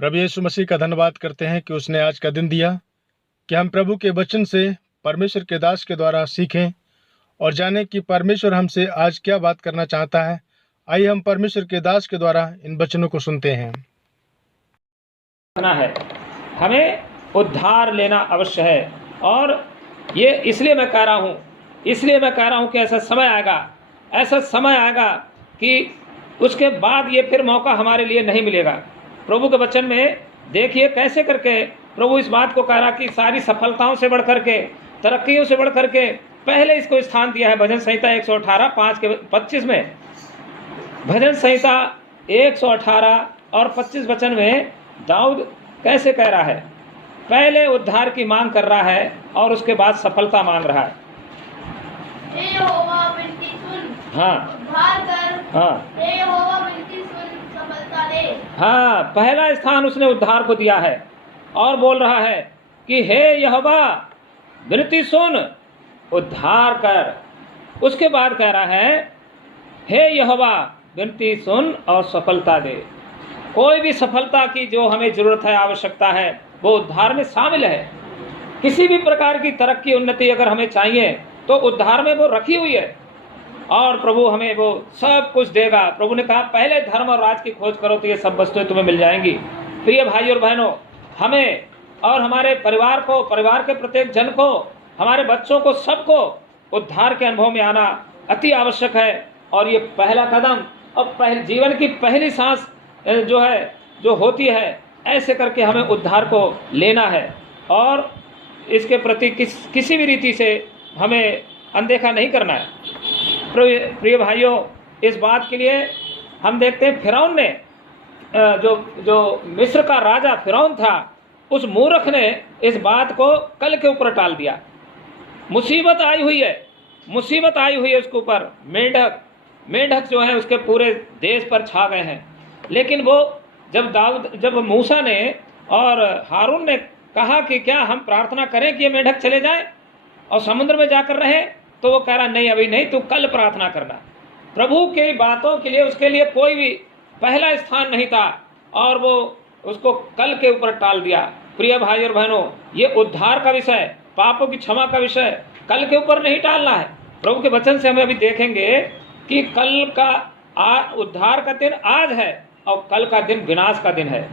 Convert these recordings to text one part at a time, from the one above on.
प्रभु यीशु मसीह का धन्यवाद करते हैं कि उसने आज का दिन दिया कि हम प्रभु के वचन से परमेश्वर के दास के द्वारा सीखें और जानें कि परमेश्वर हमसे आज क्या बात करना चाहता है। आइए हम परमेश्वर के दास के द्वारा इन वचनों को सुनते हैं। है हमें उद्धार लेना अवश्य है और ये इसलिए मैं कह रहा हूँ कि ऐसा समय आएगा कि उसके बाद ये फिर मौका हमारे लिए नहीं मिलेगा। प्रभु के वचन में देखिए कैसे करके प्रभु इस बात को कह रहा कि सारी सफलताओं से बढ़ करके, तरक्कियों से बढ़ करके पहले इसको स्थान दिया है। भजन संहिता 118 5 के 25 में, भजन संहिता 118 और 25 वचन में दाऊद कैसे कह रहा है, पहले उद्धार की मांग कर रहा है और उसके बाद सफलता मांग रहा है। हे यहोवा विनती सुन, उद्धार कर। हे यहोवा विनती सुन, सफलता दे। पहला स्थान उसने उद्धार को दिया है और बोल रहा है कि हे यहोवा विनती सुन, उद्धार कर। उसके बाद कह रहा है हे यहोवा विनती सुन और सफलता दे। कोई भी सफलता की जो हमें जरूरत है, आवश्यकता है, वो उद्धार में शामिल है। किसी भी प्रकार की तरक्की, उन्नति अगर हमें चाहिए तो उद्धार में वो रखी हुई है और प्रभु हमें वो सब कुछ देगा। प्रभु ने कहा पहले धर्म और राज की खोज करो तो ये सब वस्तुएं तुम्हें मिल जाएंगी। प्रिय भाई और बहनों, हमें और हमारे परिवार को, परिवार के प्रत्येक जन को, हमारे बच्चों को, सबको उद्धार के अनुभव में आना अति आवश्यक है। और ये पहला कदम और जीवन की पहली सांस जो होती है, ऐसे करके हमें उद्धार को लेना है और इसके प्रति किसी भी रीति से हमें अनदेखा नहीं करना है। प्रिय भाइयों, इस बात के लिए हम देखते हैं फिरौन ने, जो मिस्र का राजा फिरौन था, उस मूर्ख ने इस बात को कल के ऊपर टाल दिया। मुसीबत आई हुई है उसके ऊपर। मेंढक जो है उसके पूरे देश पर छा गए हैं। लेकिन वो जब मूसा ने और हारून ने कहा कि क्या हम प्रार्थना करें कि ये मेंढक चले जाएं और समुद्र में जाकर रहे, तो वो कह रहा नहीं, अभी नहीं, तू कल प्रार्थना करना। प्रभु की बातों के लिए उसके लिए कोई भी पहला स्थान नहीं था और वो उसको कल के ऊपर टाल दिया। प्रिय भाई और बहनों, ये उद्धार का विषय, पापों की क्षमा का विषय कल के ऊपर नहीं टालना है। प्रभु के वचन से हमें अभी देखेंगे कि कल का उद्धार का दिन आज है और कल का दिन विनाश का दिन है।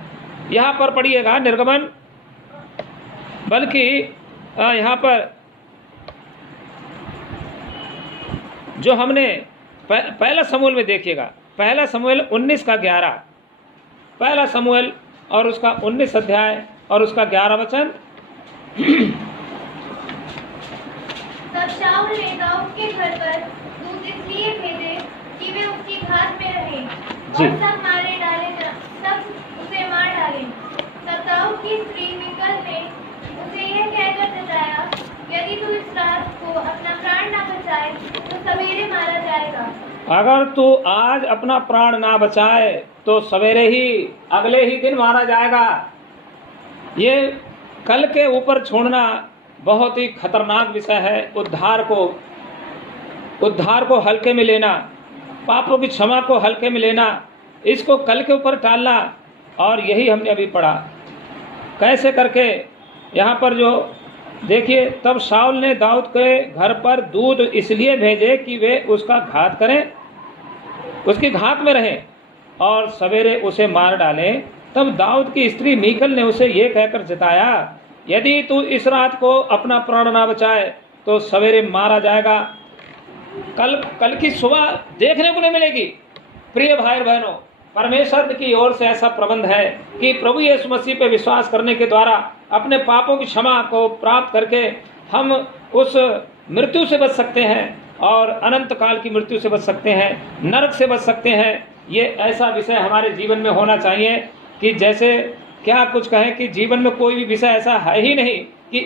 यहाँ पर पढ़िएगा निर्गमन, बल्कि यहाँ पर जो हमने पहला समूएल में देखिएगा, पहला समूएल 19 का 11, पहला समूएल और उसका 19 अध्याय और उसका 11 वचन। तब शाऊल ने दाऊद के घर पर दूत इसलिए भेजे कि वे उसकी घात में रहें और सब उसे मार डालें। तब दाऊद की स्त्री मिकल ने उसे यह कहकर जताया, यदि तू इस रात को अपना प्राण न बचाए तो सवेरे मारा जाएगा। अगर तू आज अपना प्राण ना बचाए तो सवेरे ही, अगले ही दिन मारा जाएगा। ये कल के ऊपर छोड़ना बहुत ही खतरनाक विषय है। उद्धार को हल्के में लेना, पापों की क्षमा को हल्के में लेना, इसको कल के ऊपर टालना। और यही हमने अभी पढ़ा कैसे करके। यहाँ पर जो देखिए, तब शाऊल ने दाऊद के घर पर दूत इसलिए भेजे कि वे उसका घात करें, उसकी घात में रहें और सवेरे उसे मार डालें। तब दाऊद की स्त्री मीकल ने उसे ये कहकर जताया, यदि तू इस रात को अपना प्राण ना बचाए तो सवेरे मारा जाएगा। कल की सुबह देखने को नहीं मिलेगी। प्रिय भाई बहनों, परमेश्वर की ओर से ऐसा प्रबंध है कि प्रभु यीशु मसीह पे विश्वास करने के द्वारा अपने पापों की क्षमा को प्राप्त करके हम उस मृत्यु से बच सकते हैं और अनंत काल की मृत्यु से बच सकते हैं, नरक से बच सकते हैं। ये ऐसा विषय हमारे जीवन में होना चाहिए कि जैसे क्या कुछ कहें कि जीवन में कोई भी विषय ऐसा है ही नहीं कि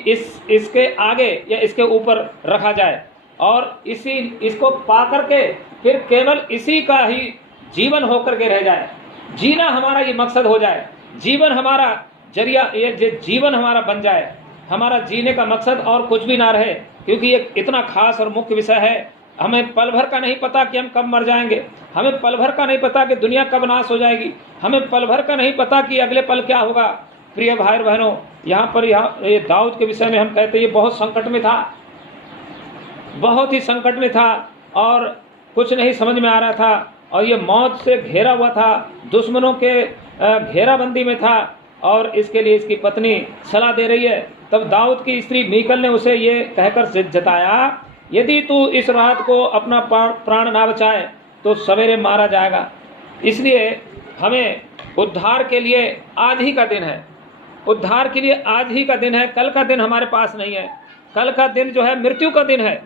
इसके आगे या इसके ऊपर रखा जाए और इसको पा करके फिर केवल इसी का ही जीवन होकर के रह जाए। जीना हमारा ये मकसद हो जाए, जीवन हमारा जरिया, ये जीवन हमारा बन जाए, हमारा जीने का मकसद और कुछ भी ना रहे, क्योंकि ये इतना खास और मुख्य विषय है हमें पल भर का नहीं पता कि हम कब मर जाएंगे, हमें पल भर का नहीं पता कि दुनिया कब नाश हो जाएगी, हमें पल भर का नहीं पता कि अगले पल क्या होगा। प्रिय भाई बहनों, यहाँ ये दाऊद के विषय में हम कहते हैं ये बहुत संकट में था, बहुत ही संकट में था और कुछ नहीं समझ में आ रहा था और ये मौत से घेरा हुआ था, दुश्मनों के घेराबंदी में था और इसके लिए इसकी पत्नी सलाह दे रही है। तब दाऊद की स्त्री मीकल ने उसे ये कहकर जताया, यदि तू इस रात को अपना प्राण ना बचाए तो सवेरे मारा जाएगा। इसलिए हमें उद्धार के लिए आज ही का दिन है, उद्धार के लिए आज ही का दिन है, कल का दिन हमारे पास नहीं है। कल का दिन जो है मृत्यु का दिन है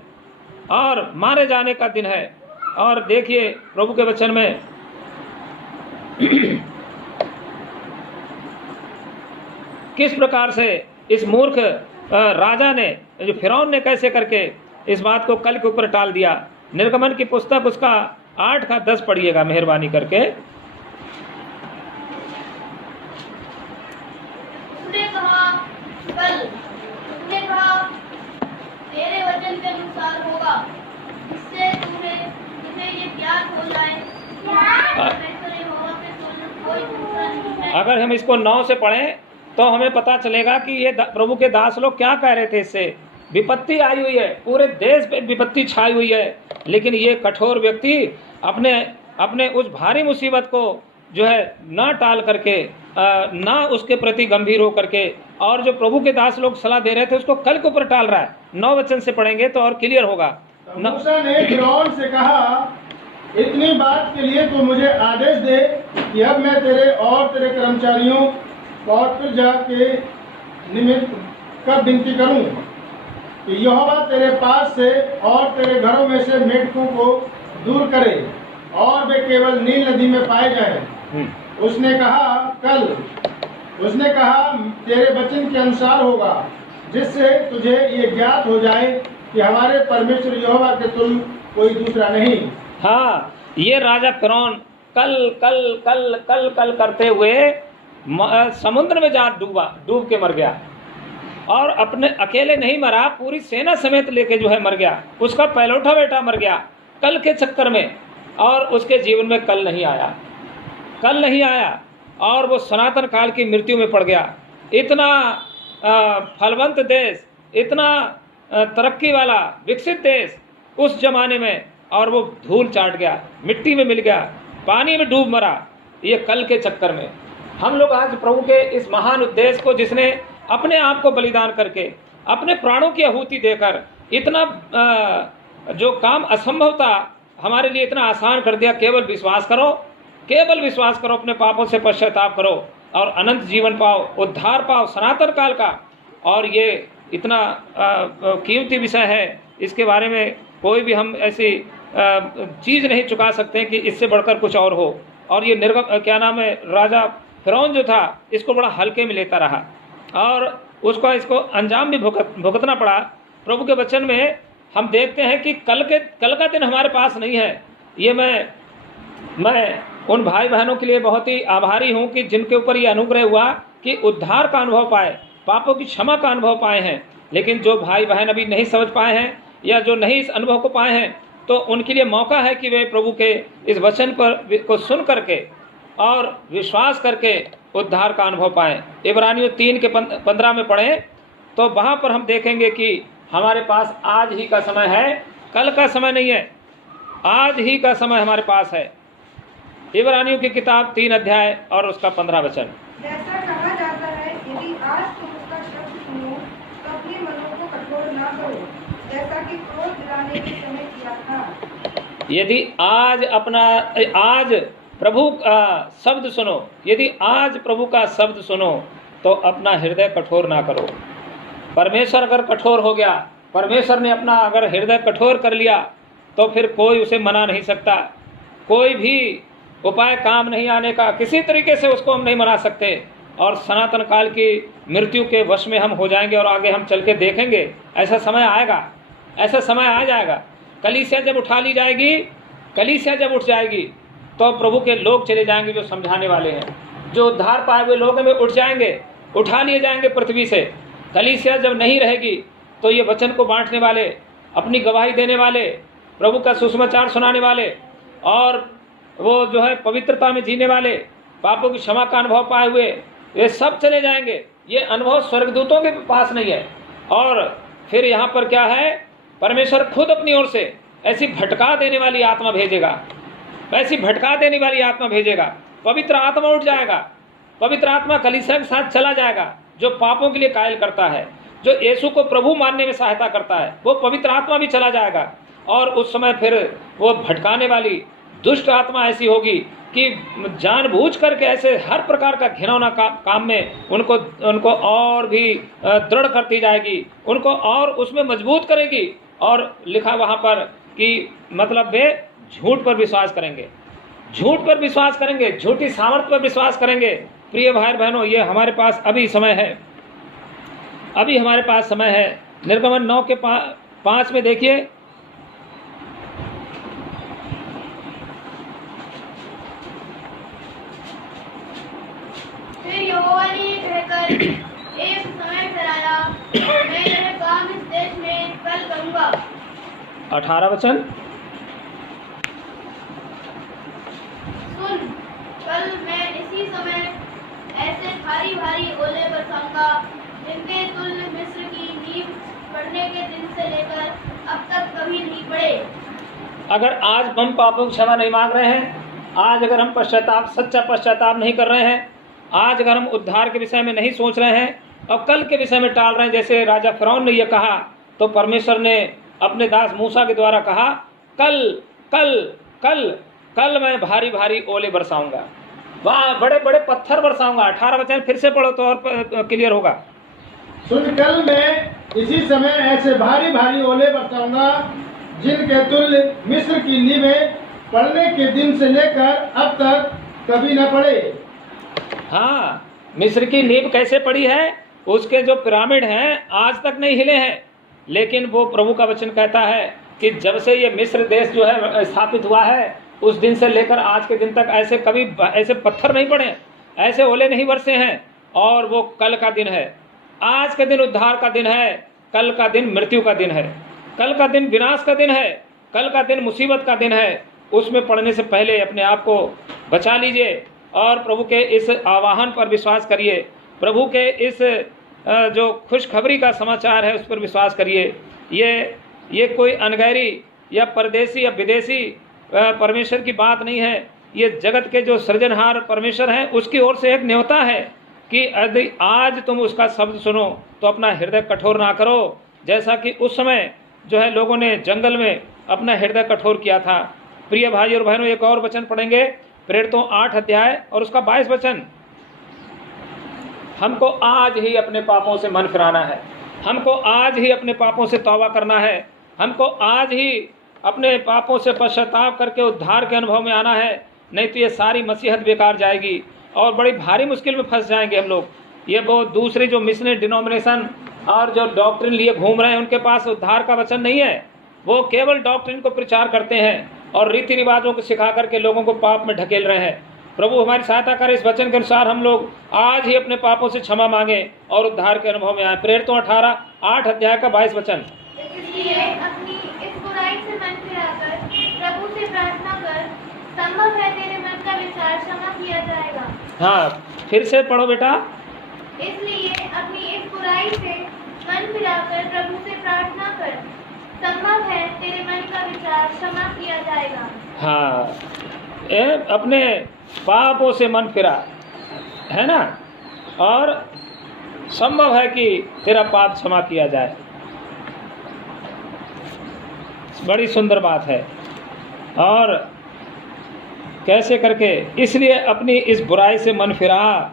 और मारे जाने का दिन है। और देखिए प्रभु के वचन में किस प्रकार से इस मूर्ख राजा ने, जो फिरौन ने, कैसे करके इस बात को कल के ऊपर टाल दिया। निर्गमन की पुस्तक उसका 8 का 10 पढ़िएगा मेहरबानी करके। उसने कहा तेरे वचन के अनुसार होगा, जिससे तुम्हें ये ज्ञात हो जाए कोई दूसरा नहीं है। अगर हम इसको 9 से पढ़ें तो हमें पता चलेगा कि ये प्रभु के दास लोग क्या कह रहे थे। इससे विपत्ति आई हुई है, पूरे देश पे विपत्ति छाई हुई है, लेकिन ये कठोर व्यक्ति अपने उस भारी मुसीबत को जो है ना टाल करके, ना उसके प्रति गंभीर हो करके, और जो प्रभु के दास लोग सलाह दे रहे थे उसको कल के ऊपर टाल रहा है। 9 वचन से पढ़ेंगे तो और क्लियर होगा। मूसा ने फिरौन से कहा, इतनी बात के लिए तू मुझे आदेश दे कि अब मैं तेरे और तेरे कर्मचारियों और प्रजा के निमित्त कब विनती करूं कि यहोवा तेरे पास से और तेरे घरों में से मेढकों को दूर करे और वे केवल नील नदी में पाए जाएं। उसने कहा कल, उसने कहा तेरे वचन के अनुसार होगा, जिससे तुझे ये ज्ञात हो जाए कि हमारे परमेश्वर यहोवा के तुल्य कोई दूसरा नहीं। हाँ, ये राजा फिरौन कल कल कल कल कल करते हुए समुद्र में जा डूब के मर गया और अपने अकेले नहीं मरा, पूरी सेना समेत लेके जो है मर गया। उसका पहलौठा बेटा मर गया कल के चक्कर में, और उसके जीवन में कल नहीं आया और वो सनातन काल की मृत्यु में पड़ गया। इतना फलवंत देश, इतना तरक्की वाला विकसित देश उस जमाने में, और वो धूल चाट गया, मिट्टी में मिल गया, पानी में डूब मरा, ये कल के चक्कर में। हम लोग आज प्रभु के इस महान उद्देश्य को, जिसने अपने आप को बलिदान करके, अपने प्राणों की आहुति देकर इतना जो काम असंभव था हमारे लिए इतना आसान कर दिया। केवल विश्वास करो, अपने पापों से पश्चाताप करो और अनंत जीवन पाओ, उद्धार पाओ सनातन काल का। और ये इतना कीमती विषय है, इसके बारे में कोई भी हम ऐसी चीज़ नहीं चुका सकते कि इससे बढ़कर कुछ और हो। और ये राजा फिरौन जो था, इसको बड़ा हल्के में लेता रहा और इसको अंजाम भी भुगतना पड़ा। प्रभु के वचन में हम देखते हैं कि कल का दिन हमारे पास नहीं है। ये मैं उन भाई बहनों के लिए बहुत ही आभारी हूँ कि जिनके ऊपर ये अनुग्रह हुआ कि उद्धार का अनुभव पाए, पापों की क्षमा का अनुभव पाए हैं। लेकिन जो भाई बहन अभी नहीं समझ पाए हैं या जो नहीं इस अनुभव को पाए हैं, तो उनके लिए मौका है कि वे प्रभु के इस वचन को सुन करके और विश्वास करके उद्धार का अनुभव पाएं। इब्रानियों 3 के 15 में पढ़ें तो वहाँ पर हम देखेंगे कि हमारे पास आज ही का समय है, कल का समय नहीं है, आज ही का समय हमारे पास है। इब्रानियों की किताब 3 अध्याय और उसका 15 वचन। जैसा कहा जाता है, यदि आज तुम उसका शब्द सुनो तो अपने मनों को कठोर ना करो, जैसा कि क्रोध दिलाने के समय किया था। यदि आज प्रभु का शब्द सुनो, यदि आज प्रभु का शब्द सुनो तो अपना हृदय कठोर ना करो। परमेश्वर अगर कठोर हो गया, परमेश्वर ने अपना अगर हृदय कठोर कर लिया, तो फिर कोई उसे मना नहीं सकता। कोई भी उपाय काम नहीं आने का, किसी तरीके से उसको हम नहीं मना सकते। और सनातन काल की मृत्यु के वश में हम हो जाएंगे और आगे हम चल के देखेंगे ऐसा समय आएगा, ऐसा समय आ जाएगा। कलीसिया जब उठा ली जाएगी, कलीसिया जब उठ जाएगी तो प्रभु के लोग चले जाएंगे जो समझाने वाले हैं, जो उद्धार पाए हुए लोग में उठ जाएंगे, उठा लिए जाएंगे पृथ्वी से। कलीसिया जब नहीं रहेगी तो ये वचन को बांटने वाले, अपनी गवाही देने वाले, प्रभु का सुसमाचार सुनाने वाले और वो जो है पवित्रता में जीने वाले, पापों की क्षमा का अनुभव पाए हुए, वे सब चले जाएंगे। ये अनुभव स्वर्गदूतों के पास नहीं है। और फिर यहाँ पर क्या है, परमेश्वर खुद अपनी ओर से ऐसी भटका देने वाली आत्मा भेजेगा, ऐसी भटका देने वाली आत्मा भेजेगा। पवित्र आत्मा उठ जाएगा, पवित्र आत्मा कलीसिया के साथ चला जाएगा, जो पापों के लिए कायल करता है, जो यीशु को प्रभु मानने में सहायता करता है, वो पवित्र आत्मा भी चला जाएगा। और उस समय फिर वो भटकाने वाली दुष्ट आत्मा ऐसी होगी कि जानबूझ करके ऐसे हर प्रकार का घिनौना काम में उनको और भी दृढ़ करती जाएगी, उनको और उसमें मजबूत करेगी। और लिखा वहाँ पर कि मतलब वे झूठ पर विश्वास करेंगे, झूठ पर विश्वास करेंगे, झूठी सामर्थ पर विश्वास करेंगे। प्रिय भाई बहनों, ये हमारे पास अभी समय है, अभी हमारे पास समय है। निर्गमन 9 के 5 में देखिए, फिर यहोवा ने ये कहकर एक समय ठहराया, मैं यह काम इस देश में कल करूँगा। 18 वचन, सुन, कल मैं इसी समय ऐसे भारी भारी ओले बरसाऊंगा जिनके तुल्य मिस्र की नींव पड़ने के दिन से लेकर अब तक कभी नहीं पड़े। अगर आज हम पापों की क्षमा नहीं मांग रहे हैं, आज अगर हम सच्चा पश्चाताप नहीं कर रहे हैं, आज अगर हम उद्धार के विषय में नहीं सोच रहे हैं और कल के विषय में टाल रहे हैं, जैसे राजा फिरौन ने यह कहा, तो परमेश्वर ने अपने दास मूसा के द्वारा कहा, कल कल कल कल मैं भारी भारी ओले बरसाऊंगा, वहाँ बड़े बड़े पत्थर बरसाऊंगा। 18 वचन फिर से पढ़ो तो और क्लियर होगा। सुन, कल मैं इसी समय ऐसे भारी भारी ओले बरसाऊंगा जिनके तुल्य मिस्र की नींवें पड़ने के दिन से लेकर अब तक कभी न पड़े। हाँ, मिस्र की नींव कैसे पड़ी है, उसके जो पिरामिड हैं आज तक नहीं हिले हैं। लेकिन वो प्रभु का वचन कहता है कि जब से ये मिस्र देश जो है स्थापित हुआ है, उस दिन से लेकर आज के दिन तक ऐसे कभी ऐसे पत्थर नहीं पड़े, ऐसे ओले नहीं बरसे हैं। और वो कल का दिन है, आज के दिन उद्धार का दिन है, कल का दिन मृत्यु का दिन है, कल का दिन विनाश का दिन है, कल का दिन मुसीबत का दिन है। उसमें पढ़ने से पहले अपने आप को बचा लीजिए और प्रभु के इस आह्वान पर विश्वास करिए, प्रभु के इस जो खुशखबरी का समाचार है उस पर विश्वास करिए। ये कोई अनगैरी या परदेसी या विदेशी परमेश्वर की बात नहीं है, ये जगत के जो सृजनहार परमेश्वर हैं उसकी ओर से एक न्योता है कि यदि आज तुम उसका शब्द सुनो तो अपना हृदय कठोर ना करो, जैसा कि उस समय जो है लोगों ने जंगल में अपना हृदय कठोर किया था। प्रिय भाई और बहनों, एक और वचन पढ़ेंगे, प्रेरितों 8 अध्याय और उसका 22 वचन। हमको आज ही अपने पापों से मन फिराना है, हमको आज ही अपने पापों से तौबा करना है, हमको आज ही अपने पापों से पश्चाताप करके उद्धार के अनुभव में आना है, नहीं तो ये सारी मसीहत बेकार जाएगी और बड़ी भारी मुश्किल में फंस जाएंगे हम लोग। ये वो दूसरी जो मिशनरी डिनोमिनेशन और जो डॉक्ट्रिन लिए घूम रहे हैं, उनके पास उद्धार का वचन नहीं है, वो केवल डॉक्ट्रिन को प्रचार करते हैं और रीति रिवाजों को सिखा करके लोगों को पाप में ढकेल रहे हैं। प्रभु हमारी सहायता करे, इस वचन के अनुसार हम लोग आज ही अपने पापों से क्षमा मांगे और उद्धार के अनुभव में आए। प्रेरितों 8 अध्याय का 22 वचन। इसलिए अपनी इस बुराई से मन फिराकर प्रभु से प्रार्थना कर, संभव है तेरे मन का विचार क्षमा किया जाएगा। हाँ, फिर से पढ़ो बेटा। इसलिए अपनी इस बुराई से मन फिराकर प्रभु से प्रार्थना कर, संभव है तेरे मन का विचार क्षमा किया जाएगा। हाँ, अपने पापों से मन फिरा है ना, और संभव है कि तेरा पाप क्षमा किया जाए। बड़ी सुंदर बात है। और कैसे करके, इसलिए अपनी इस बुराई से मन फिरा,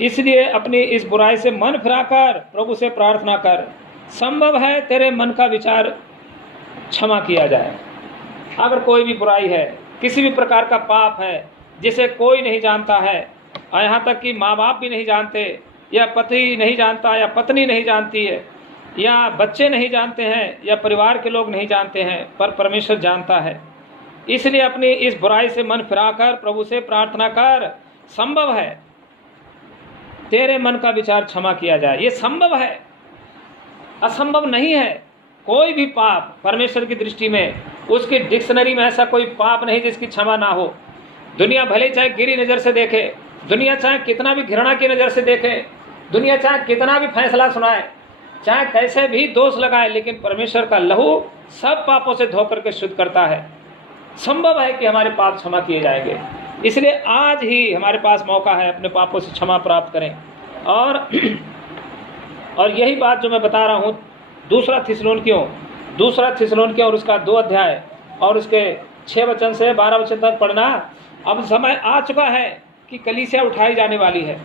इसलिए अपनी इस बुराई से मन फिरा कर प्रभु से प्रार्थना कर, संभव है तेरे मन का विचार क्षमा किया जाए। अगर कोई भी बुराई है, किसी भी प्रकार का पाप है जिसे कोई नहीं जानता है, यहाँ तक कि माँ बाप भी नहीं जानते, या पति नहीं जानता, या पत्नी नहीं जानती है, या बच्चे नहीं जानते हैं, या परिवार के लोग नहीं जानते हैं, पर परमेश्वर जानता है। इसलिए अपनी इस बुराई से मन फिराकर प्रभु से प्रार्थना कर, संभव है तेरे मन का विचार क्षमा किया जाए। ये संभव है, असंभव नहीं है। कोई भी पाप परमेश्वर की दृष्टि में उसकी डिक्शनरी में ऐसा कोई पाप नहीं जिसकी क्षमा ना हो। दुनिया भले चाहे गिरी नज़र से देखे, दुनिया चाहे कितना भी घृणा की नज़र से देखे, दुनिया चाहे कितना भी फैसला सुनाए, चाहे कैसे भी दोष लगाए, लेकिन परमेश्वर का लहू सब पापों से धो करके शुद्ध करता है। संभव है कि हमारे पाप क्षमा किए जाएंगे। इसलिए आज ही हमारे पास मौका है अपने पापों से क्षमा प्राप्त करें। और यही बात जो मैं बता रहा हूँ, दूसरा थिस्सलुनीकियों और उसका 2 अध्याय और उसके 6 वचन से 12 वचन तक पढ़ना। अब समय आ चुका है कि कलीसिया उठाई जाने वाली है।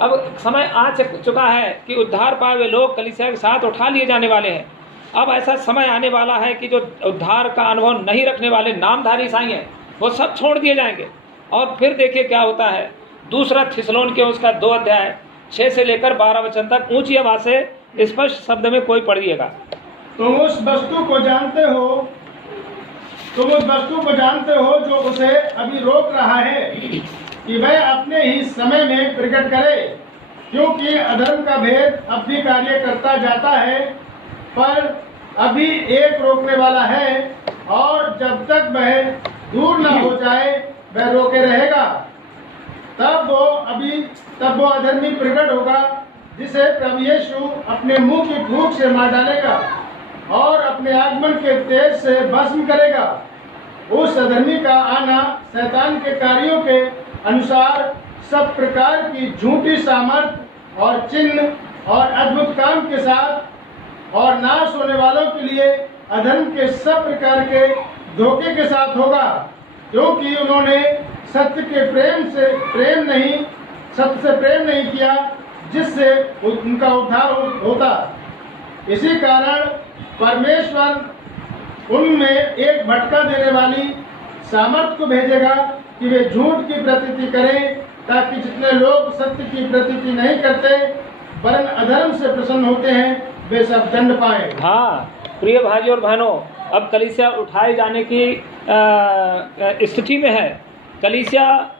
अब समय आ चुका है कि उद्धार पाए हुए लोग कलीसिया के साथ उठा लिए जाने वाले हैं। अब ऐसा समय आने वाला है कि जो उद्धार का अनुभव नहीं रखने वाले नामधारी ईसाई हैं, वो सब छोड़ दिए जाएंगे। और फिर देखिए क्या होता है। दूसरा थिस्सलुनीकियों उसका 2 अध्याय 6 से लेकर 12 वचन तक ऊंची आवाज से स्पष्ट शब्द में कोई पढ़िएगा। तुम उस वस्तु को जानते हो जो उसे अभी रोक रहा है कि वह अपने ही समय में प्रकट करे, क्योंकि अधर्म का भेद अब भी कार्य करता जाता है, पर अभी एक रोकने वाला है, और जब तक वह दूर न हो जाए वह रोके रहेगा। तब वो अधर्मी प्रकट होगा, जिसे प्रभु यीशु अपने मुंह की फूंक से मार डालेगा और अपने आगमन के तेज से भस्म करेगा। उस अधर्मी का आना शैतान के कार्यों के अनुसार सब प्रकार की झूठी सामर्थ और चिन्ह और अद्भुत काम के साथ और नाश होने वालों के लिए अधर्म के सब प्रकार के धोखे के साथ होगा, क्योंकि उन्होंने सत्य से प्रेम नहीं किया, जिससे उनका उद्धार होता। इसी कारण परमेश्वर उनमें एक भटका देने वाली सामर्थ को भेजेगा कि वे झूठ की प्रतीति करें, ताकि जितने लोग सत्य की प्रतीति नहीं करते वरन अधर्म से प्रसन्न होते हैं, वे सब दंड पाए। हाँ प्रिय भाइयों और बहनों, अब कलीसिया उठाए जाने की स्थिति में है। कलीसिया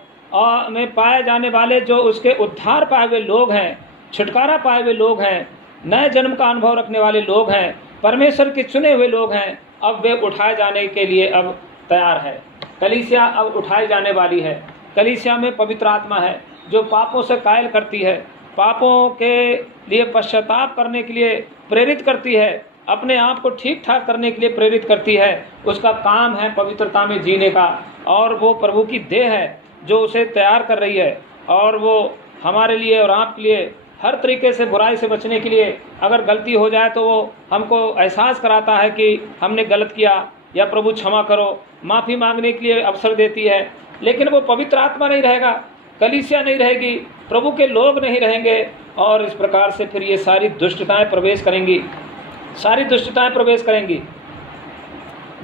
में पाए जाने वाले जो उसके उद्धार पाए हुए लोग हैं, छुटकारा पाए हुए लोग हैं, नए जन्म का अनुभव रखने वाले लोग हैं, परमेश्वर के चुने हुए लोग हैं, अब वे उठाए जाने के लिए अब तैयार है। कलीसिया अब उठाई जाने वाली है। कलीसिया में पवित्र आत्मा है जो पापों से कायल करती है, पापों के लिए पश्चाताप करने के लिए प्रेरित करती है, अपने आप को ठीक ठाक करने के लिए प्रेरित करती है। उसका काम है पवित्रता में जीने का, और वो प्रभु की देह है जो उसे तैयार कर रही है। और वो हमारे लिए और आपके लिए हर तरीके से बुराई से बचने के लिए, अगर गलती हो जाए तो वो हमको एहसास कराता है कि हमने गलत किया या प्रभु क्षमा करो, माफ़ी मांगने के लिए अवसर देती है। लेकिन वो पवित्र आत्मा नहीं रहेगा, कलीसिया नहीं रहेगी, प्रभु के लोग नहीं रहेंगे, और इस प्रकार से फिर ये सारी दुष्टताएं प्रवेश करेंगी।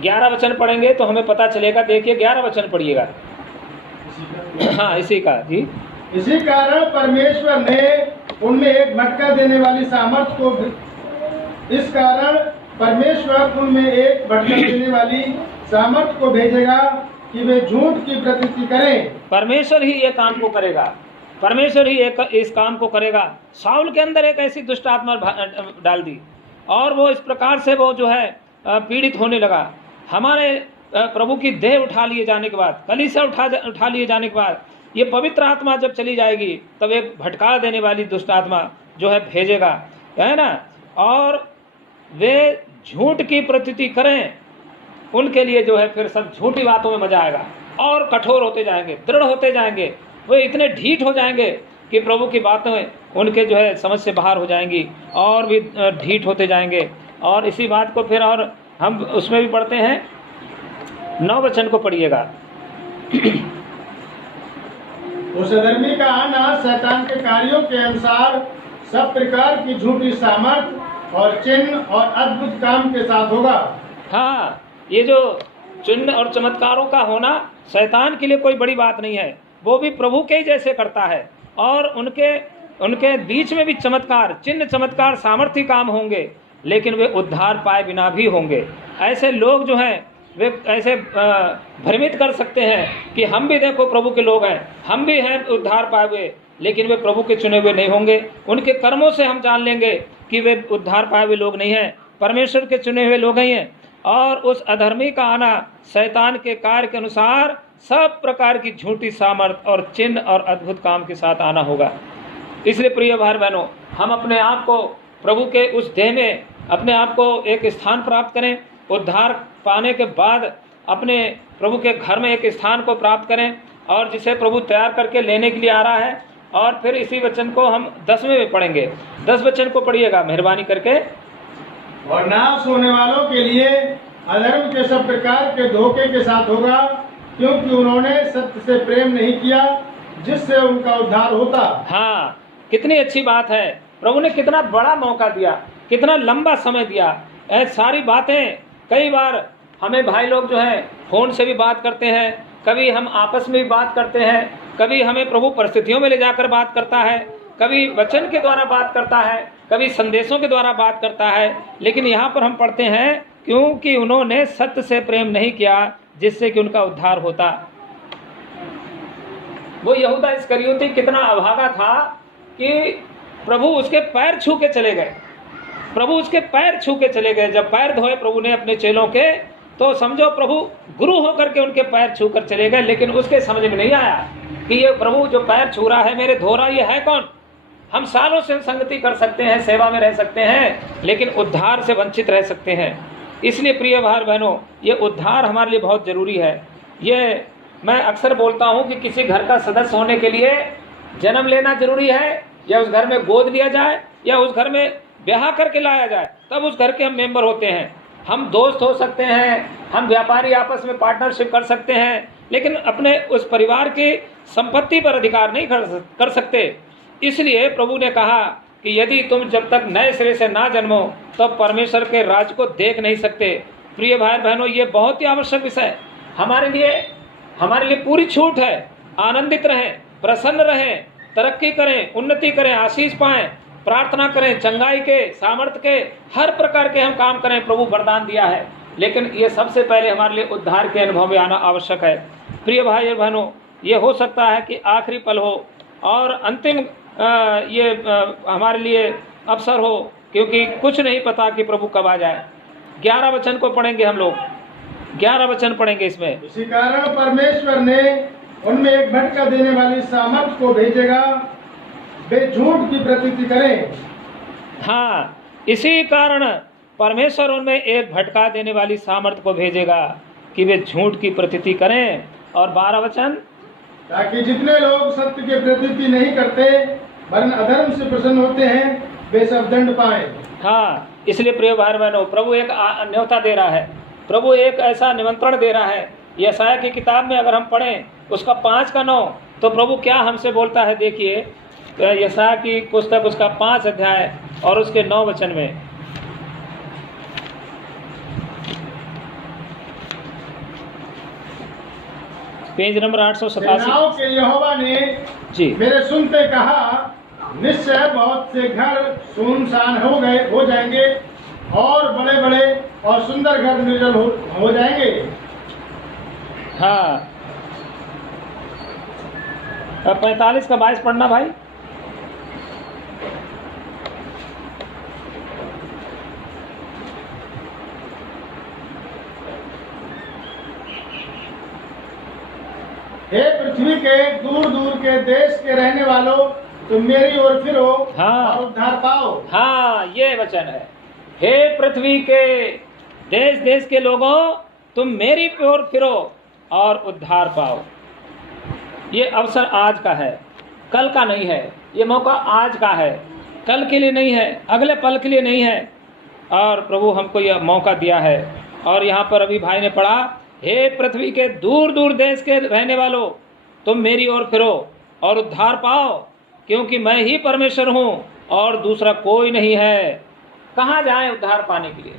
11 वचन पढ़ेंगे तो हमें पता चलेगा। देखिए 11 वचन पढ़िएगा। हाँ इसी का जी। इसी कारण परमेश्वर ने उनमें एक भटका देने वाली सामर्थ को भेजेगा कि वे झूठ की प्रतीति करें। परमेश्वर ही ये काम को करेगा, परमेश्वर ही इस काम को करेगा। शाऊल के अंदर एक ऐसी दुष्ट आत्मा डाल दी और वो इस प्रकार से वो जो है पीड़ित होने लगा। हमारे प्रभु की देह उठा लिए जाने के बाद, कलीसिया उठा लिए जाने के बाद, ये पवित्र आत्मा जब चली जाएगी तब एक भटका देने वाली दुष्ट आत्मा जो है भेजेगा, है ना। और वे झूठ की प्रतीति करें, उनके लिए जो है फिर सब झूठी बातों में मजा आएगा और कठोर होते जाएंगे, दृढ़ होते जाएंगे। वे इतने ढीठ हो जाएंगे कि प्रभु की बातें उनके जो है समझ से बाहर हो जाएंगी और भी ढीठ होते जाएंगे। और इसी बात को फिर और हम उसमें भी पढ़ते हैं, 9 वचन को पढ़िएगा। उस अधर्मी का आना शैतान के कार्यों के अनुसार सब प्रकार की झूठी सामर्थ और चिन्ह और अद्भुत काम के साथ होगा। हाँ, ये जो चिन्ह और चमत्कारों का होना शैतान के लिए कोई बड़ी बात नहीं है, वो भी प्रभु के ही जैसे करता है। और उनके बीच में भी चमत्कार, चिन्ह चमत्कार, सामर्थ्य काम होंगे, लेकिन वे उद्धार पाए बिना भी होंगे। ऐसे लोग जो हैं वे ऐसे भ्रमित कर सकते हैं कि हम भी देखो प्रभु के लोग हैं, हम भी हैं उद्धार पाए हुए, लेकिन वे प्रभु के चुने हुए नहीं होंगे। उनके कर्मों से हम जान लेंगे कि वे उद्धार पाए हुए लोग नहीं हैं, परमेश्वर के चुने हुए लोग ही हैं। और उस अधर्मी का आना शैतान के कार्य के अनुसार सब प्रकार की झूठी सामर्थ और चिन्ह और अद्भुत काम के साथ आना होगा। इसलिए प्रिय भाई बहनों, हम अपने आप को प्रभु के उस देह में अपने आप को एक स्थान प्राप्त करें, उद्धार पाने के बाद अपने प्रभु के घर में एक स्थान को प्राप्त करें, और जिसे प्रभु तैयार करके लेने के लिए आ रहा है। और फिर इसी वचन को हम 10वें में पढ़ेंगे। 10 वचन को पढ़िएगा मेहरबानी करके। और नाश होने वालों के लिए अधर्म के सब प्रकार के धोखे के साथ होगा, क्योंकि उन्होंने सत्य से प्रेम नहीं किया जिससे उनका उद्धार होता। हाँ, कितनी अच्छी बात है। प्रभु ने कितना बड़ा मौका दिया, कितना लंबा समय दिया। सारी बातें कई बार हमें भाई लोग जो है फोन से भी बात करते हैं, कभी हम आपस में भी बात करते हैं, कभी हमें प्रभु परिस्थितियों में ले जाकर बात करता है, कभी वचन के द्वारा बात करता है, कभी संदेशों के द्वारा बात करता है। लेकिन यहाँ पर हम पढ़ते हैं क्योंकि उन्होंने सत्य से प्रेम नहीं किया जिससे कि उनका उद्धार होता। वो यहूदा इस्करियोती कितना अभागा था कि प्रभु उसके पैर छू के चले गए। प्रभु उसके पैर छू के चले गए। जब पैर धोए प्रभु ने अपने चेलों के, तो समझो प्रभु गुरु होकर के उनके पैर छू कर चले गए। लेकिन उसके समझ में नहीं आया कि ये प्रभु जो पैर छू रहा है, मेरे धो रहा, ये है कौन। हम सालों से संगति कर सकते हैं, सेवा में रह सकते हैं, लेकिन उद्धार से वंचित रह सकते हैं। इसलिए प्रिय भाई बहनों, ये उद्धार हमारे लिए बहुत जरूरी है। ये मैं अक्सर बोलता हूँ कि किसी घर का सदस्य होने के लिए जन्म लेना जरूरी है, या उस घर में गोद लिया जाए, या उस घर में ब्याह करके लाया जाए, तब उस घर के हम मेंबर होते हैं। हम दोस्त हो सकते हैं, हम व्यापारी आपस में पार्टनरशिप कर सकते हैं, लेकिन अपने उस परिवार की संपत्ति पर अधिकार नहीं कर सकते। इसलिए प्रभु ने कहा कि यदि तुम जब तक नए सिरे से ना जन्मो तब तो परमेश्वर के राज को देख नहीं सकते। प्रिय भाई बहनों, ये बहुत ही आवश्यक विषय हमारे लिए पूरी छूट है। आनंदित रहें, प्रसन्न रहें, तरक्की करें, उन्नति करें, आशीष पाएं, प्रार्थना करें, चंगाई के, सामर्थ्य के, हर प्रकार के हम काम करें। प्रभु वरदान दिया है, लेकिन ये सबसे पहले हमारे लिए उद्धार के अनुभव में आना आवश्यक है। प्रिय भाई बहनों, ये हो सकता है कि आखिरी पल हो और अंतिम हमारे लिए अवसर हो, क्योंकि कुछ नहीं पता कि प्रभु कब आ जाए। 11 वचन को पढ़ेंगे हम लोग, 11 वचन पढ़ेंगे इसमें। इसी कारण परमेश्वर ने उनमें एक भटका देने वाली सामर्थ को भेजेगा, वे झूठ की प्रतीति करें। हाँ, इसी कारण परमेश्वर उनमें एक भटका देने वाली सामर्थ को भेजेगा कि वे झूठ की प्रतीति करें। और 12 वचन, ताकि जितने लोग सत्य की प्रतीति नहीं करते वरन अधर्म से प्रसन्न होते हैं, वे सब दंड पाए। हाँ, इसलिए प्रिय भाई बहनों, प्रभु एक न्योता दे रहा है, प्रभु एक ऐसा निमंत्रण दे रहा है। यशायाह की किताब में अगर हम पढ़ें उसका 5 का 9, तो प्रभु क्या हमसे बोलता है। देखिए यशायाह की पुस्तक उसका 5 अध्याय और उसके 9 वचन में, पेज नंबर 887। के यहोवा ने जी मेरे सुनते कहा, निश्चय बहुत से घर सुनसान हो जाएंगे और बड़े बड़े और सुंदर घर निर्जल हो जाएंगे। हाँ, 45 का 22 पढ़ना भाई। हे पृथ्वी के दूर दूर के देश के रहने वालों, तुम मेरी ओर फिरो। हाँ। और उद्धार पाओ। हाँ, ये वचन है। हे पृथ्वी के देश देश के लोगों, तुम मेरी ओर फिरो और उद्धार पाओ। ये अवसर आज का है, कल का नहीं है। ये मौका आज का है, कल के लिए नहीं है, अगले पल के लिए नहीं है। और प्रभु हमको यह मौका दिया है। और यहाँ पर अभी भाई ने पढ़ा, हे पृथ्वी के दूर दूर देश के रहने वालों, तुम मेरी ओर फिरो और उद्धार पाओ, क्योंकि मैं ही परमेश्वर हूँ और दूसरा कोई नहीं है। कहाँ जाएं उद्धार पाने के लिए?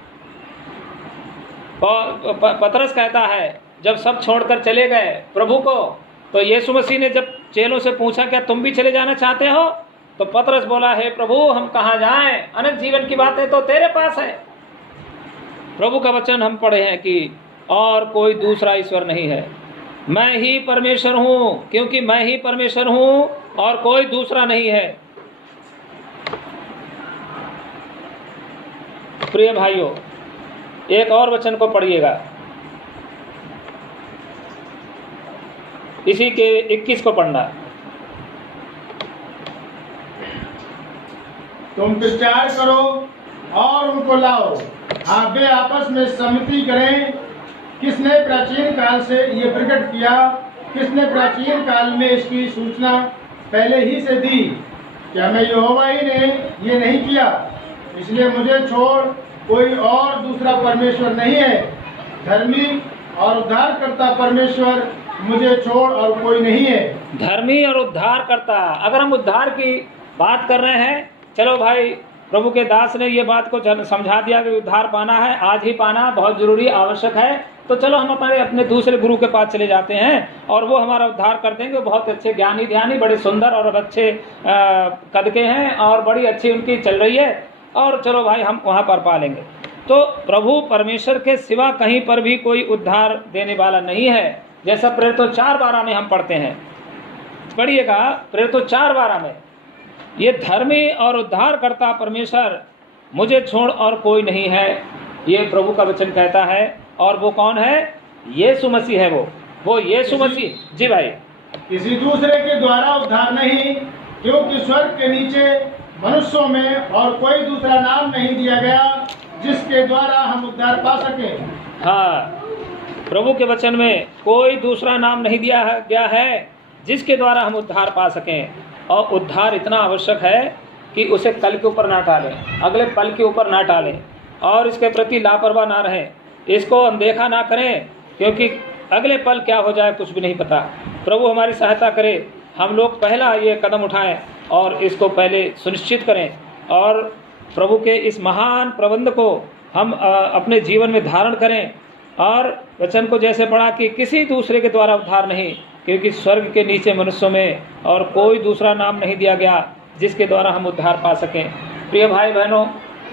पतरस कहता है, जब सब छोड़कर चले गए प्रभु को, तो यीशु मसीह ने जब चेलों से पूछा, क्या तुम भी चले जाना चाहते हो? तो पतरस बोला, हे प्रभु, हम कहाँ जाएं? अनंत जीवन की बातें तो तेरे पास है। प्रभु का वचन हम पढ़े हैं कि और कोई दूसरा ईश्वर नहीं है, मैं ही परमेश्वर हूँ, क्योंकि मैं ही परमेश्वर हूँ और कोई दूसरा नहीं है। प्रिय भाइयों, एक और वचन को पढ़िएगा, इसी के 21 को पढ़ना। तुम विचार करो और उनको लाओ, वे आपस में सम्मति करें। किसने प्राचीन काल से ये प्रकट किया? किसने प्राचीन काल में इसकी सूचना पहले ही से दी? क्या मैं यहोवा ही ने ये नहीं किया? इसलिए मुझे छोड़ कोई और दूसरा परमेश्वर नहीं है। धर्मी और उद्धारकर्ता परमेश्वर मुझे छोड़ और कोई नहीं है। धर्मी और उद्धारकर्ता, अगर हम उद्धार की बात कर रहे हैं, चलो भाई, प्रभु के दास ने ये बात को समझा दिया कि उद्धार पाना है, आज ही पाना बहुत जरूरी आवश्यक है, तो चलो हम अपने दूसरे गुरु के पास चले जाते हैं और वो हमारा उद्धार कर देंगे। बहुत अच्छे ज्ञानी ध्यानी, बड़े सुंदर और अच्छे कद के हैं और बड़ी अच्छी उनकी चल रही है, और चलो भाई हम वहाँ पर पा लेंगे। तो प्रभु परमेश्वर के सिवा कहीं पर भी कोई उद्धार देने वाला नहीं है। जैसा प्रेरितों 4:12 में हम पढ़ते हैं, पढ़िएगा प्रेरितों 4:12 में, ये धर्मी और उद्धारकर्ता परमेश्वर मुझे छोड़ और कोई नहीं है, ये प्रभु का वचन कहता है। और वो कौन है? यीशु मसीह है। वो यीशु मसीह। जी भाई। किसी दूसरे के द्वारा उद्धार नहीं, क्योंकि स्वर्ग के नीचे मनुष्यों में और कोई दूसरा नाम नहीं दिया गया जिसके द्वारा हम उद्धार पा सकें। हाँ, प्रभु के वचन में कोई दूसरा नाम नहीं दिया गया है जिसके द्वारा हम उद्धार पा सकें। और उद्धार इतना आवश्यक है कि उसे कल के ऊपर ना टालें, अगले पल के ऊपर ना टालें और इसके प्रति लापरवाह ना रहें, इसको अनदेखा ना करें, क्योंकि अगले पल क्या हो जाए कुछ भी नहीं पता। प्रभु हमारी सहायता करे, हम लोग पहला ये कदम उठाएं और इसको पहले सुनिश्चित करें और प्रभु के इस महान प्रबंध को हम अपने जीवन में धारण करें। और वचन को जैसे पढ़ा कि किसी दूसरे के द्वारा उद्धार नहीं, क्योंकि स्वर्ग के नीचे मनुष्यों में और कोई दूसरा नाम नहीं दिया गया जिसके द्वारा हम उद्धार पा सकें। प्रिय भाई बहनों,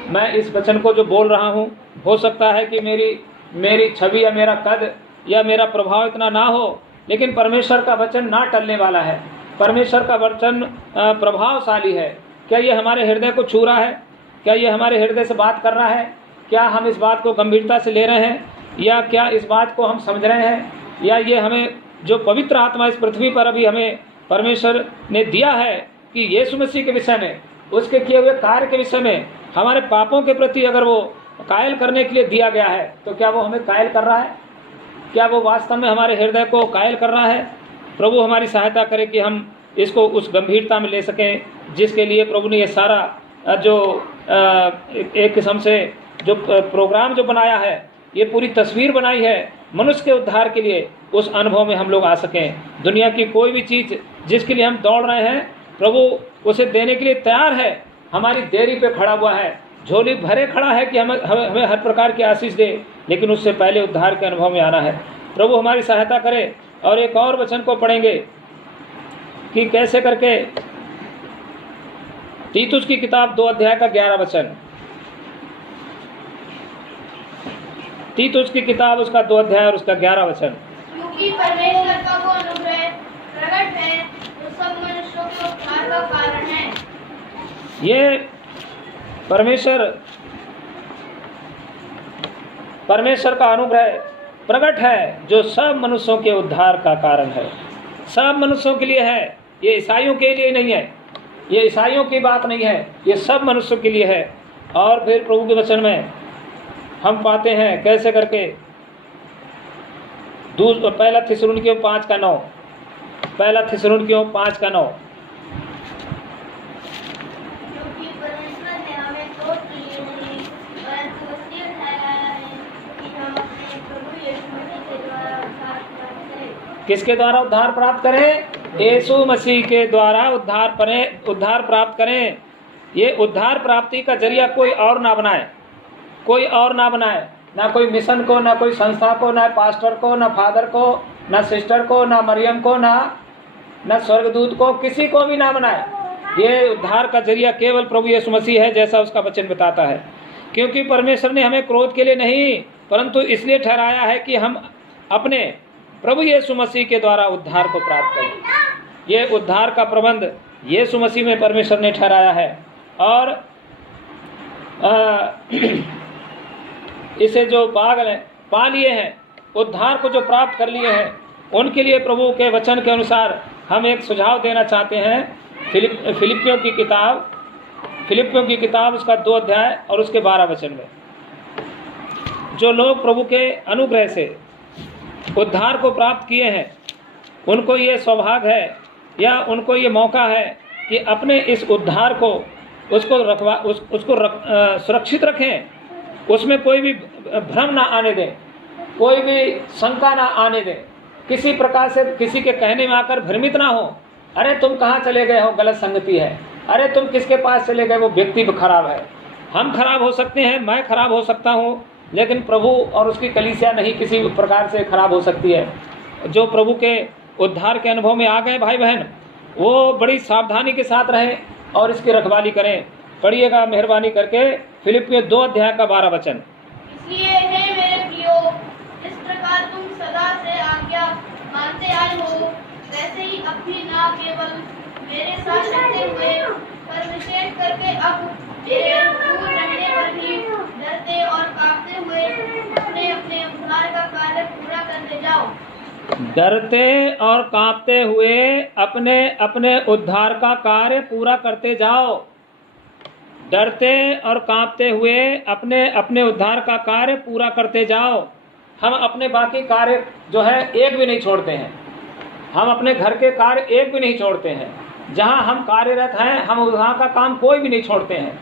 मैं इस वचन को जो बोल रहा हूँ, हो सकता है कि मेरी छवि या मेरा कद या मेरा प्रभाव इतना ना हो, लेकिन परमेश्वर का वचन ना टलने वाला है। परमेश्वर का वचन प्रभावशाली है। क्या ये हमारे हृदय को छू रहा है? क्या ये हमारे हृदय से बात कर रहा है? क्या हम इस बात को गंभीरता से ले रहे हैं, या क्या इस बात को हम समझ रहे हैं, या ये हमें जो पवित्र आत्मा इस पृथ्वी पर अभी हमें परमेश्वर ने दिया है कि यीशु मसीह के विषय में, उसके किए हुए कार्य के विषय में, हमारे पापों के प्रति अगर वो कायल करने के लिए दिया गया है, तो क्या वो हमें कायल कर रहा है? क्या वो वास्तव में हमारे हृदय को कायल कर रहा है? प्रभु हमारी सहायता करे कि हम इसको उस गंभीरता में ले सकें जिसके लिए प्रभु ने ये सारा जो एक किस्म से जो प्रोग्राम जो बनाया है, ये पूरी तस्वीर बनाई है मनुष्य के उद्धार के लिए, उस अनुभव में हम लोग आ सकें। दुनिया की कोई भी चीज़ जिसके लिए हम दौड़ रहे हैं, प्रभु उसे देने के लिए तैयार है, हमारी देरी पे खड़ा हुआ है, झोली भरे खड़ा है कि हमें हर प्रकार की आशीष दे, लेकिन उससे पहले उद्धार के अनुभव में आना है। प्रभु हमारी सहायता करे। और एक और वचन को पढ़ेंगे कि कैसे करके, तीतुस की किताब 2 अध्याय का 11 वचन, तीतुस की किताब उसका 2 अध्याय और उसका 11 वचन। क्योंकि परमेश्वर का वो अनुग्रह प्रकट है जो सब मनुष्यों के उद्धार का कारण है। ये परमेश्वर का अनुग्रह प्रकट है जो सब मनुष्यों के उद्धार का कारण है। सब मनुष्यों के लिए है, ये ईसाइयों के लिए नहीं है, ये ईसाइयों की बात नहीं है, ये सब मनुष्यों के लिए है। और फिर प्रभु के वचन में हम पाते हैं कैसे करके, पहला थिस्सलुनीकियों 5:9, पहला थिस्सलुनीकियों 5:9। किसके द्वारा उद्धार प्राप्त करें? यीशु मसीह के द्वारा उद्धार प्राप्त करें। ये उद्धार प्राप्ति का जरिया कोई और ना बनाए, कोई और ना बनाए, ना कोई मिशन को, ना कोई संस्था को, ना पास्टर को, ना फादर को, ना सिस्टर को, ना मरियम को, ना स्वर्गदूत को, किसी को भी ना बनाए। ये उद्धार का जरिया केवल प्रभु यीशु मसीह है, जैसा उसका वचन बताता है। क्योंकि परमेश्वर ने हमें क्रोध के लिए नहीं, परंतु इसलिए ठहराया है कि हम अपने प्रभु यीशु मसीह के द्वारा उद्धार को प्राप्त करें। ये उद्धार का प्रबंध यीशु मसीह में परमेश्वर ने ठहराया है। और इसे जो पागल पा लिए हैं, उद्धार को जो प्राप्त कर लिए हैं, उनके लिए प्रभु के वचन के अनुसार हम एक सुझाव देना चाहते हैं। फिलिपियों की किताब उसका 2 अध्याय और उसके 12 वचन में, जो लोग प्रभु के अनुग्रह से उद्धार को प्राप्त किए हैं, उनको ये सौभाग्य है या उनको ये मौका है कि अपने इस उद्धार को सुरक्षित रखें, उसमें कोई भी भ्रम ना आने दें, कोई भी शंका ना आने दें, किसी प्रकार से किसी के कहने में आकर भ्रमित ना हो। अरे तुम कहाँ चले गए हो, गलत संगति है, अरे तुम किसके पास चले गए, वो व्यक्ति खराब है। हम खराब हो सकते हैं, मैं खराब हो सकता हूँ, लेकिन प्रभु और उसकी कलीसिया नहीं किसी प्रकार से खराब हो सकती है। जो प्रभु के उद्धार के अनुभव में आ गए भाई बहन, वो बड़ी सावधानी के साथ रहें और इसकी रखवाली करें। पढ़िएगा मेहरबानी करके फिलिपियों 2 अध्याय का 12 वचन। इसलिए हे मेरे प्रियो, जिस प्रकार तुम सदा से आज्ञा मानते आए हो, वैसे ही अपनी ना केवल मेरे साथ रहते हुए पर विशेष करके अब मेरे दूर रहने पर भी डरते और कांपते हुए अपने अपने उद्धार का कार्य पूरा करते जाओ। डरते और कांपते हुए अपने अपने उद्धार का कार्य पूरा करते जाओ। डरते और कांपते हुए अपने अपने उद्धार का कार्य पूरा करते जाओ। हम अपने बाकी कार्य जो है एक भी नहीं छोड़ते हैं। हम अपने घर के कार्य एक भी नहीं छोड़ते हैं। जहां हम कार्यरत हैं, हम वहाँ का काम कोई भी नहीं छोड़ते हैं।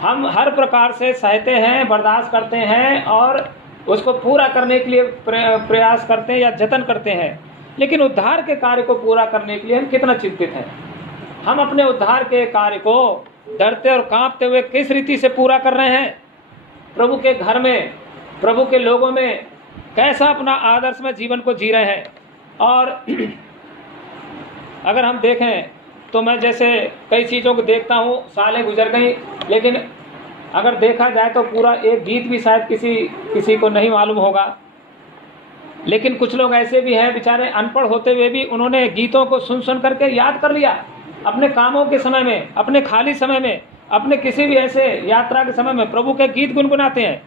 हम हर प्रकार से सहते हैं, बर्दाश्त करते हैं और उसको पूरा करने के लिए प्रयास करते हैं या जतन करते हैं। लेकिन उद्धार के कार्य को पूरा करने के लिए हम कितना चिंतित हैं। हम अपने उद्धार के कार्य को डरते और कांपते हुए किस रीति से पूरा कर रहे हैं। प्रभु के घर में, प्रभु के लोगों में कैसा अपना आदर्शमय जीवन को जी रहे हैं। और अगर हम देखें तो मैं जैसे कई चीज़ों को देखता हूँ, सालें गुजर गई, लेकिन अगर देखा जाए तो पूरा एक गीत भी शायद किसी को नहीं मालूम होगा। लेकिन कुछ लोग ऐसे भी हैं बेचारे, अनपढ़ होते हुए भी उन्होंने गीतों को सुन करके याद कर लिया। अपने कामों के समय में, अपने खाली समय में, अपने किसी भी ऐसे यात्रा के समय में प्रभु के गीत गुनगुनाते हैं।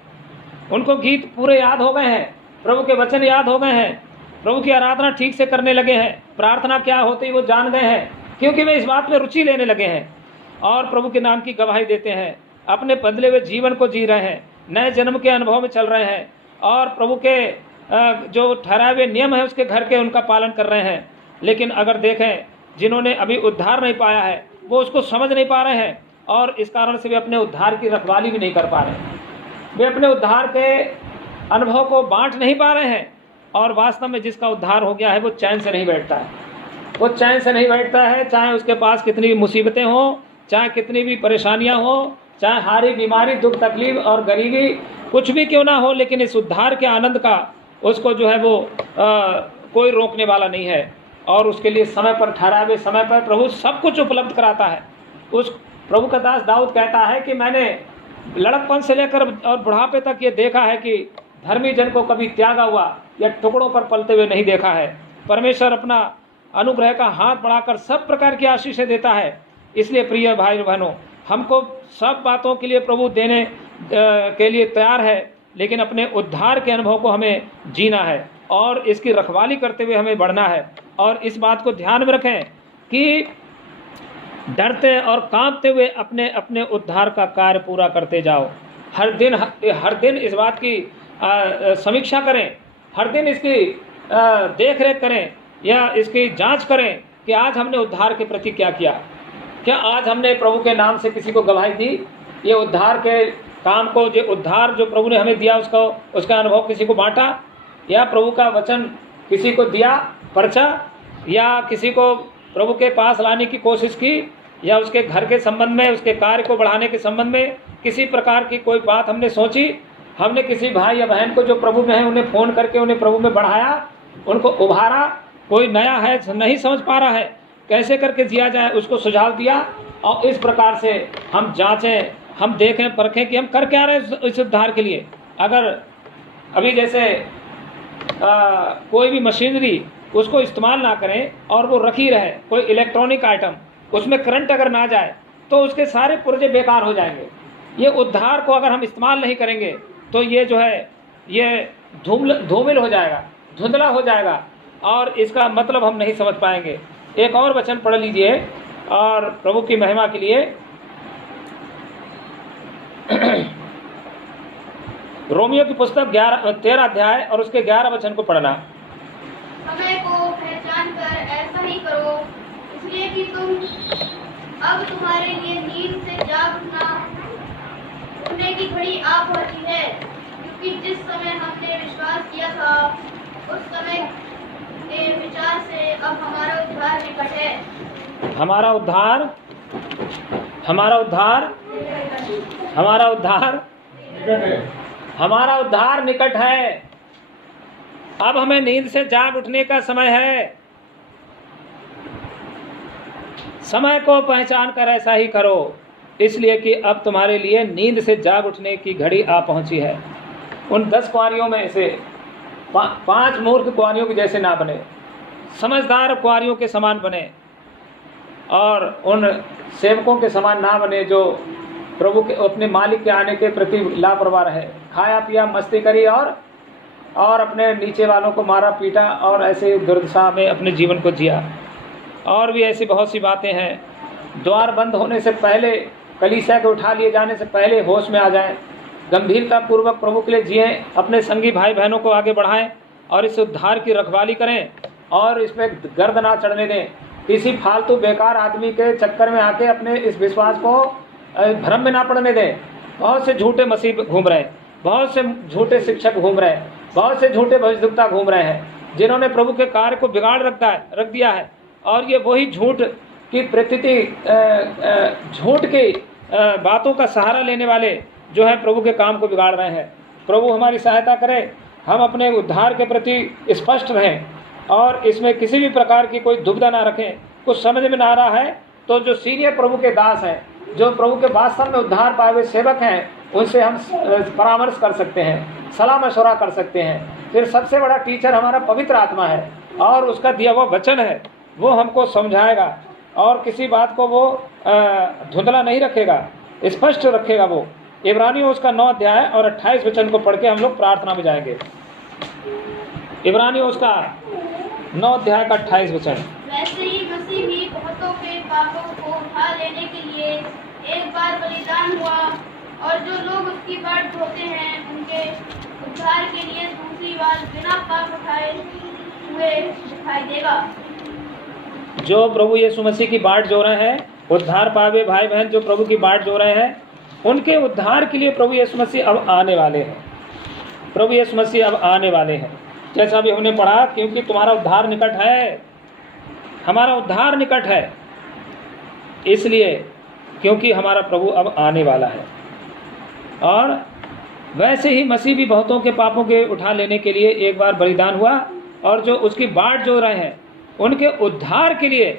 उनको गीत पूरे याद हो गए हैं, प्रभु के वचन याद हो गए हैं, प्रभु की आराधना ठीक से करने लगे हैं, प्रार्थना क्या होती वो जान गए हैं, क्योंकि वे इस बात में रुचि लेने लगे हैं और प्रभु के नाम की गवाही देते हैं। अपने बदले हुए जीवन को जी रहे हैं, नए जन्म के अनुभव में चल रहे हैं और प्रभु के जो ठहराए हुए नियम है उसके घर के उनका पालन कर रहे हैं। लेकिन अगर देखें जिन्होंने अभी उद्धार नहीं पाया है, वो उसको समझ नहीं पा रहे हैं और इस कारण से वे अपने उद्धार की रखवाली भी नहीं कर पा रहे हैं। वे अपने उद्धार के अनुभव को बांट नहीं पा रहे हैं और वास्तव में जिसका उद्धार हो गया है वो चैन से नहीं बैठता है। वो चैन से नहीं बैठता है, चाहे उसके पास कितनी भी मुसीबतें हों, चाहे कितनी भी परेशानियां हों, चाहे हारी बीमारी, दुख तकलीफ और गरीबी कुछ भी क्यों ना हो, लेकिन इस उद्धार के आनंद का उसको जो है वो कोई रोकने वाला नहीं है। और उसके लिए समय पर ठहरावे समय पर प्रभु सब कुछ उपलब्ध कराता है। उस प्रभु का दास दाऊद कहता है कि मैंने लड़कपन से लेकर और बुढ़ापे तक ये देखा है कि धर्मी जन को कभी त्यागा हुआ या टुकड़ों पर पलते हुए नहीं देखा है। परमेश्वर अपना अनुग्रह का हाथ बढ़ाकर सब प्रकार की आशीषें देता है। इसलिए प्रिय भाई बहनों, हमको सब बातों के लिए प्रभु देने के लिए तैयार है, लेकिन अपने उद्धार के अनुभव को हमें जीना है और इसकी रखवाली करते हुए हमें बढ़ना है। और इस बात को ध्यान में रखें कि डरते और कांपते हुए अपने अपने उद्धार का कार्य पूरा करते जाओ। हर दिन इस बात की समीक्षा करें, हर दिन इसकी देख रेख करें या इसकी जांच करें कि आज हमने उद्धार के प्रति क्या किया। क्या आज हमने प्रभु के नाम से किसी को गवाही दी? ये उद्धार के काम को, जो उद्धार जो प्रभु ने हमें दिया उसका अनुभव किसी को बांटा, या प्रभु का वचन किसी को दिया पर्चा, या किसी को प्रभु के पास लाने की कोशिश की, या उसके घर के संबंध में, उसके कार्य को बढ़ाने के संबंध में किसी प्रकार की कोई बात हमने सोची? हमने किसी भाई या बहन को जो प्रभु में है उन्हें फ़ोन करके उन्हें प्रभु में बढ़ाया, उनको उभारा? कोई नया है, नहीं समझ पा रहा है कैसे करके जिया जाए, उसको सुझाव दिया। और इस प्रकार से हम जांचें, हम देखें, परखें कि हम कर क्या रहे हैं इस उद्धार के लिए। अगर अभी जैसे कोई भी मशीनरी उसको इस्तेमाल ना करें और वो रखी रहे, कोई इलेक्ट्रॉनिक आइटम, उसमें करंट अगर ना जाए तो उसके सारे पुर्जे बेकार हो जाएंगे। ये उद्धार को अगर हम इस्तेमाल नहीं करेंगे तो ये जो है ये धूमिल हो जाएगा, धुंधला हो जाएगा और इसका मतलब हम नहीं समझ पाएंगे। एक और वचन पढ़ लीजिए और प्रभु की महिमा के लिए रोमियो की पुस्तक 13 अध्याय और उसके 11 वचन को पढ़ना। समय को पहचान कर ऐसा ही करो, इसलिए कि अब तुम्हारे लिए नींद से जाग उठने की घड़ी आ पहुंची है, क्योंकि जिस समय हमने विश्वास किया था उस समय के विचार से अब हमारा उद्धार निकट है। हमारा उद्धार निकट है। अब हमें नींद से जाग उठने का समय है। समय को पहचान कर ऐसा ही करो, इसलिए कि अब तुम्हारे लिए नींद से जाग उठने की घड़ी आ पहुंची है। उन 10 कुंवारियों में से 5 मूर्ख कुंवारियों के जैसे ना बने, समझदार कुंवारियों के समान बने और उन सेवकों के समान ना बने जो प्रभु के अपने मालिक के आने के प्रति लापरवाह रहे, खाया पिया मस्ती करी और अपने नीचे वालों को मारा पीटा और ऐसे दुर्दशा में अपने जीवन को जिया। और भी ऐसी बहुत सी बातें हैं। द्वार बंद होने से पहले, कलीसिया के उठा लिए जाने से पहले होश में आ जाएं, गंभीरता पूर्वक प्रभु के लिए जिएं, अपने संगी भाई बहनों को आगे बढ़ाएं और इस उद्धार की रखवाली करें और इसमें गर्द ना चढ़ने दें। किसी फालतू बेकार आदमी के चक्कर में आके अपने इस विश्वास को भ्रम में ना पड़ने दें। बहुत से झूठे मसीह घूम रहे हैं, बहुत से झूठे शिक्षक घूम रहे हैं, बहुत से झूठे भविष्यद्वक्ता घूम रहे हैं जिन्होंने प्रभु के कार्य को बिगाड़ रख दिया है। और ये वही झूठ की झूठ की बातों का सहारा लेने वाले जो है प्रभु के काम को बिगाड़ रहे हैं। प्रभु हमारी सहायता करे, हम अपने उद्धार के प्रति स्पष्ट रहें और इसमें किसी भी प्रकार की कोई दुविधा ना रखें। कुछ समझ में ना आ रहा है तो जो सीनियर प्रभु के दास हैं, जो प्रभु के वास्तव में उद्धार पाए हुए सेवक हैं, उनसे हम परामर्श कर सकते हैं, सलाह मशवरा कर सकते हैं। फिर सबसे बड़ा टीचर हमारा पवित्र आत्मा है और उसका दिया हुआ वचन है, वो हमको समझाएगा और किसी बात को वो धुंधला नहीं रखेगा, स्पष्ट रखेगा। वो इब्रानियों उसका 9 अध्याय और 28 वचन को पढ़ के हम लोग प्रार्थना में जाएंगे। इब्रानियों उसका 9 अध्याय का 28 वचन। वैसे ही मसीह भी बहुतों के पापों को उठा लेने के लिए एक बार बलिदान हुआ, और जो लोग उसकी बाट धोते हैं उनके उद्धार के लिए दूसरी बार बिना पाप उठाए हुए दिखाई देगा। जो प्रभु यीशु मसीह की बाट जो रहे हैं, उद्धार पावे भाई बहन जो प्रभु की बाट जो रहे हैं, उनके उद्धार के लिए प्रभु यीशु मसीह अब आने वाले हैं। प्रभु यीशु मसीह अब आने वाले हैं, जैसा भी हमने पढ़ा, क्योंकि तुम्हारा उद्धार निकट है। हमारा उद्धार निकट है इसलिए क्योंकि हमारा प्रभु अब आने वाला है। और वैसे ही मसीह भी बहुतों के पापों के उठा लेने के लिए एक बार बलिदान हुआ, और जो उसकी बाट जो रहे हैं उनके उद्धार के लिए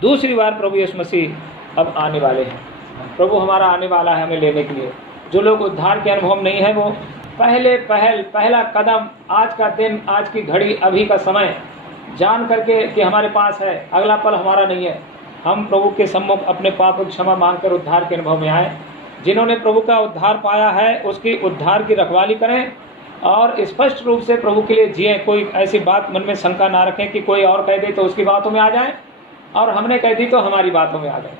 दूसरी बार प्रभु यीशु मसीह अब आने वाले हैं। प्रभु हमारा आने वाला है हमें लेने के लिए। जो लोग उद्धार के अनुभव नहीं है, वो पहला कदम, आज का दिन, आज की घड़ी, अभी का समय जान करके कि हमारे पास है, अगला पल हमारा नहीं है, हम प्रभु के सम्मुख अपने पाप की क्षमा मांगकर उद्धार के अनुभव में आए। जिन्होंने प्रभु का उद्धार पाया है उसकी उद्धार की रखवाली करें और स्पष्ट रूप से प्रभु के लिए जिएं। कोई ऐसी बात मन में शंका ना रखें कि कोई और कह दे तो उसकी बातों में आ जाए और हमने कह दी तो हमारी बातों में आ जाए।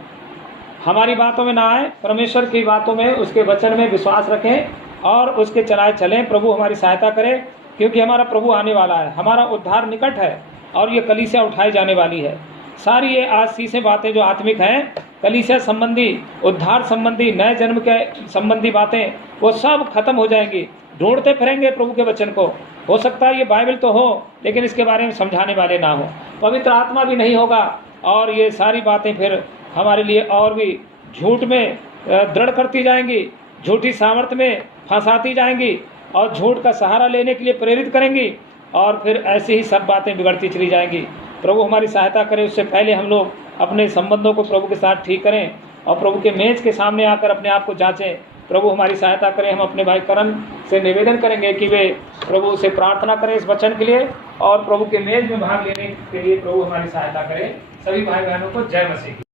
हमारी बातों में ना आए, परमेश्वर की बातों में, उसके वचन में विश्वास रखें और उसके चलाए चलें। प्रभु हमारी सहायता करे, क्योंकि हमारा प्रभु आने वाला है, हमारा उद्धार निकट है और ये कलीसिया उठाई जाने वाली है। सारी ये आज सी बातें जो आत्मिक हैं, कलीसिया संबंधी, उद्धार संबंधी, नए जन्म के संबंधी बातें, वो सब खत्म हो जाएंगी। ढूंढते फिरेंगे प्रभु के वचन को। हो सकता है ये बाइबल तो हो लेकिन इसके बारे में समझाने वाले ना हो, पवित्र आत्मा भी नहीं होगा और ये सारी बातें फिर हमारे लिए और भी झूठ में दृढ़ करती जाएंगी, झूठी सामर्थ्य में फंसाती जाएंगी और झूठ का सहारा लेने के लिए प्रेरित करेंगी और फिर ऐसी ही सब बातें बिगड़ती चली जाएंगी। प्रभु हमारी सहायता करे। उससे पहले हम लोग अपने संबंधों को प्रभु के साथ ठीक करें और प्रभु के मेज के सामने आकर अपने आप को जांचें। प्रभु हमारी सहायता करें। हम अपने भाई करण से निवेदन करेंगे कि वे प्रभु से प्रार्थना करें इस वचन के लिए और प्रभु के मेज में भाग लेने के लिए प्रभु हमारी सहायता करें। सभी भाई बहनों को जय मसीह।